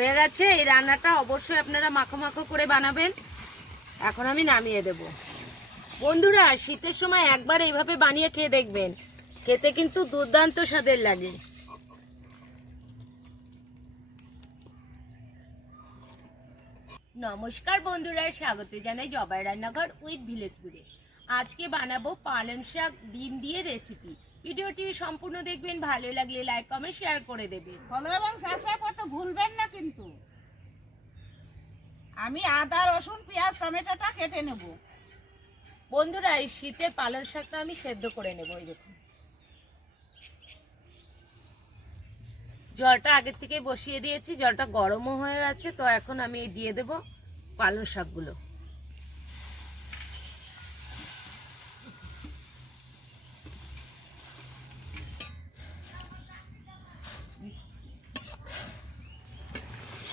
হয়ে গেছে। এই রান্নাটা অবশ্যই আপনারা মাখো মাখো করে বানাবেন। এখন আমি নামিয়ে দেব। বন্ধুরা, শীতের সময় একবার এইভাবে বানিয়ে খেয়ে দেখবেন। খেতে কিন্তু দুর্দান্ত স্বাদের লাগে। নমস্কার বন্ধুরা, স্বাগত জানাই জবাই রান্নাঘর উইথ ভিলেজপুরে। আজকে বানাবো পালং শাক, ডিম দিয়ে রেসিপি ভিডিওটি সম্পূর্ণ দেখবেন ভালো লাগলে লাইক কমেন্ট শেয়ার করে দেবেন। ফলো এবং সাবস্ক্রাইব করতে ভুলবেন না কিন্তু। আমি আদা রসুন পেঁয়াজ টমেটোটা কেটে নেব। বন্ধুরা এই শীতে পালং শাকটা আমি সেদ্ধ করে নেব এই দেখুন। জলটা আগের থেকে বসিয়ে দিয়েছি জলটা গরমও হয়ে গেছে তো এখন আমি দিয়ে দেব পালং শাকগুলো।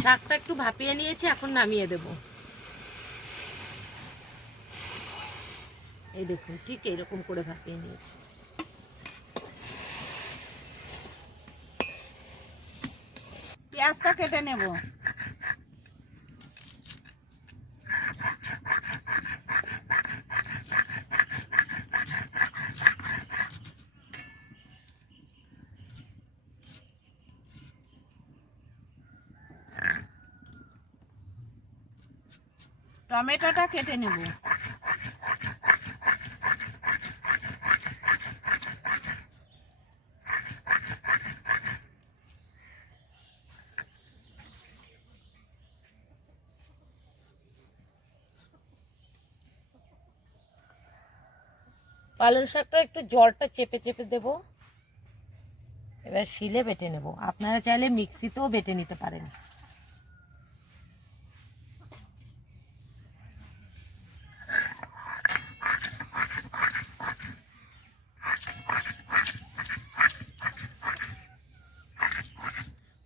শাকটা একটু ভাপিয়ে নিয়েছি, এখন নামিয়ে দেব। এই দেখুন, ঠিক এরকম করে ভাপিয়ে নিয়েছি। পেঁয়াজটা কেটে নেব। টমেটোটা কেটে নেব। পালং শাকটা একটু জলটা চেপে চেপে দেব। এবার শিলে বেটে নেব। আপনারা চাইলে মিক্সিতেও বেটে নিতে পারেন।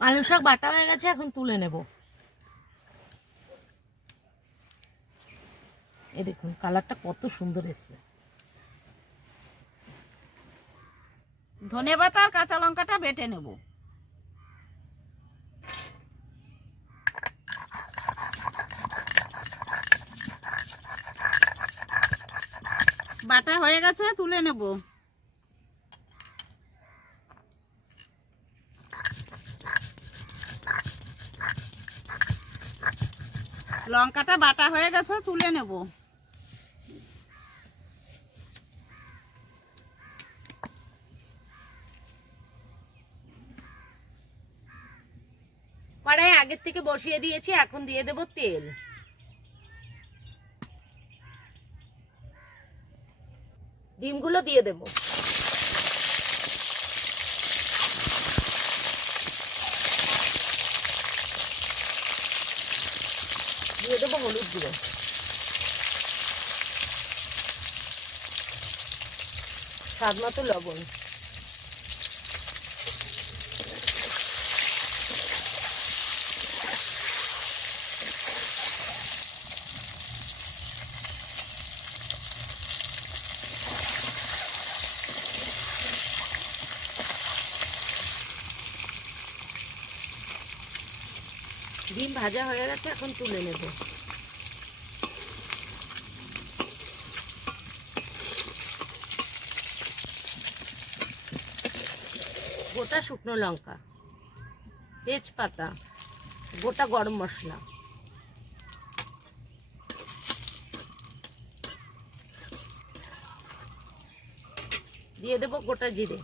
পালং শাক বাটা হয়ে গেছে, এখন তুলে নেব। এই দেখুন, কালারটা কত সুন্দর এসছে। ধনে পাতা আর কাঁচা লঙ্কাটা বেটে নেব। বাটা হয়ে গেছে, তুলে নেব। লঙ্কাটা বাটা হয়ে গেছে, তুলে নেব। কড়াই আগের থেকে বসিয়ে দিয়েছি, এখন দিয়ে দেব তেল। ডিমগুলো দিয়ে দেব দিয়ে দেবো। হলুদ গুঁড়ো। স্বাদ মতো লবণ। ডিম ভাজা হয়ে গেছে এখন তুলে নেব। গোটা শুকনো লঙ্কা, তেজপাতা, গোটা গরম মশলা। দিয়ে দেবো গোটা জিরে।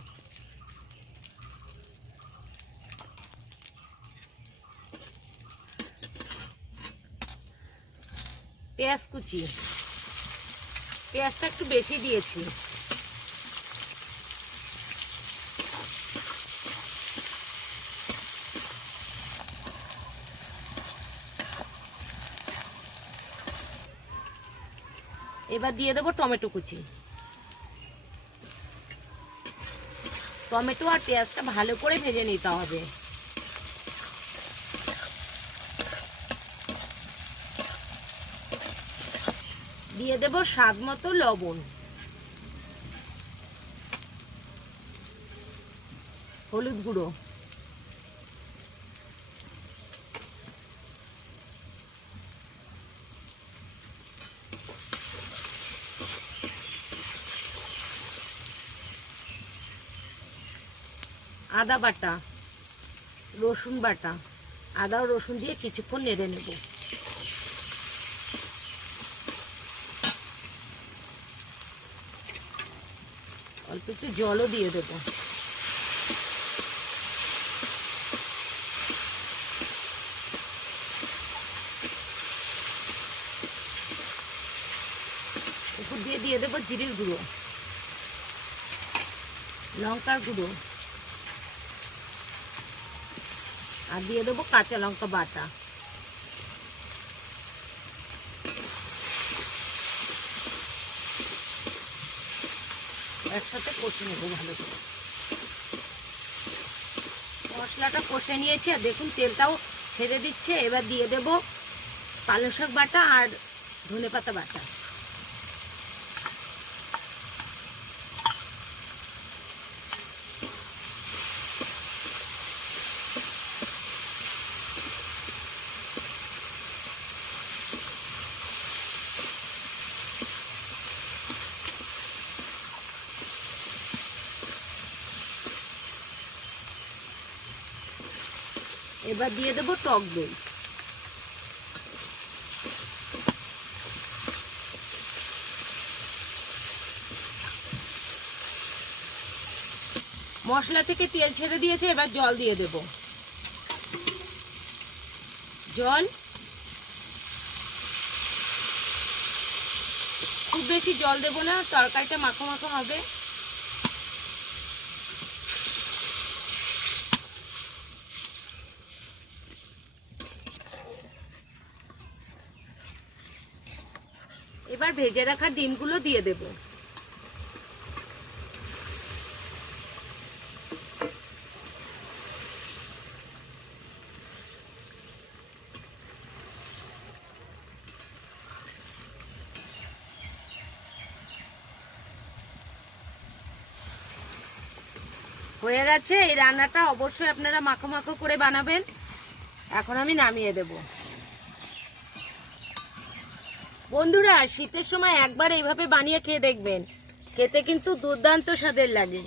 পেঁয়াজ কুচি। পেঁয়াজটা একটু বেশি দিয়েছি। এবার দিয়ে দেবো টমেটো কুচি। টমেটো আর পেঁয়াজটা ভালো করে ভেজে নিতে হবে। দিয়ে দেব স্বাদ মতো লবণ। হলুদ গুঁড়ো। আদা বাটা, রসুন বাটা, আদা রসুন দিয়ে কিছুক্ষণ নেড়ে নেব। অল্প একটু জলও দিয়ে দেবো। উপর দিয়ে দিয়ে দেবো জিরের গুঁড়ো, লঙ্কার গুঁড়ো। আর দিয়ে দেবো কাঁচা লঙ্কা বাটা। একসাথে কষে নেব ভালো করে। মশলাটা কষে নিয়েছি আর দেখুন তেলটাও ছেড়ে দিচ্ছে। এবার দিয়ে দেব পালং শাক বাটা আর ধনে পাতা বাটা। এবার দিয়ে দেবো টক দই। মশলা থেকে তেল ছেড়ে দিয়েছে, এবার জল দিয়ে দেব। জল খুব বেশি জল দেবো না, তরকারিটা মাখো মাখো হবে। এবার ভেজে রাখা ডিমগুলো দিয়ে দেব। হয়ে গেছে, এই রান্নাটা অবশ্যই আপনারা মাখো মাখো করে বানাবেন। এখন আমি নামিয়ে দেবো। বন্ধুরা শীতের সময় একবার এইভাবে বানিয়ে খেয়ে দেখবেন। খেতে কিন্তু দুর্দান্ত স্বাদের লাগে।